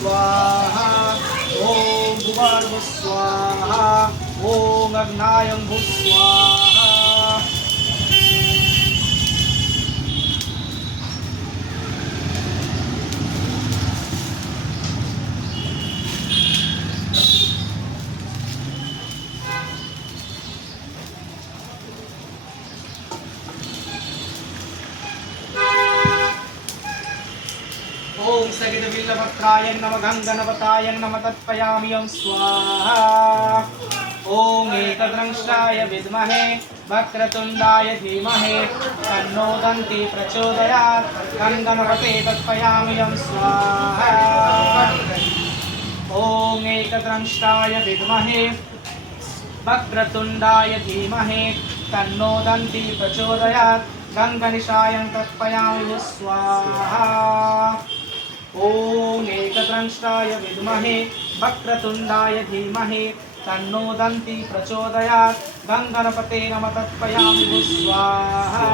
स्वाहा ओम भूर्भुवः स्वाहा ओम अग्नायं भूः स्वाहा ओम स्थगितबिल्वपत्राय नमः गणपताय नमः तत्पयामि ओम स्वाहा ओम एकदंष्टाय विद्महे वक्रतुंडाय धीमहि तन्नो दन्ति प्रचोदयात् गणपते तत्पयामि ओम स्वाहा ओम एकदंष्टाय विद्महे वक्रतुंडाय धीमहि तन्नो दन्ति प्रचोदयात् गणगणेशाय तत्पयामि स्वाहा ओम एकदंष्टाय विद्महे वक्रतुंडाय धीमहि तन्नो दन्ति प्रचोदयात् गणपते नमः तत्पयामि स्वाहा।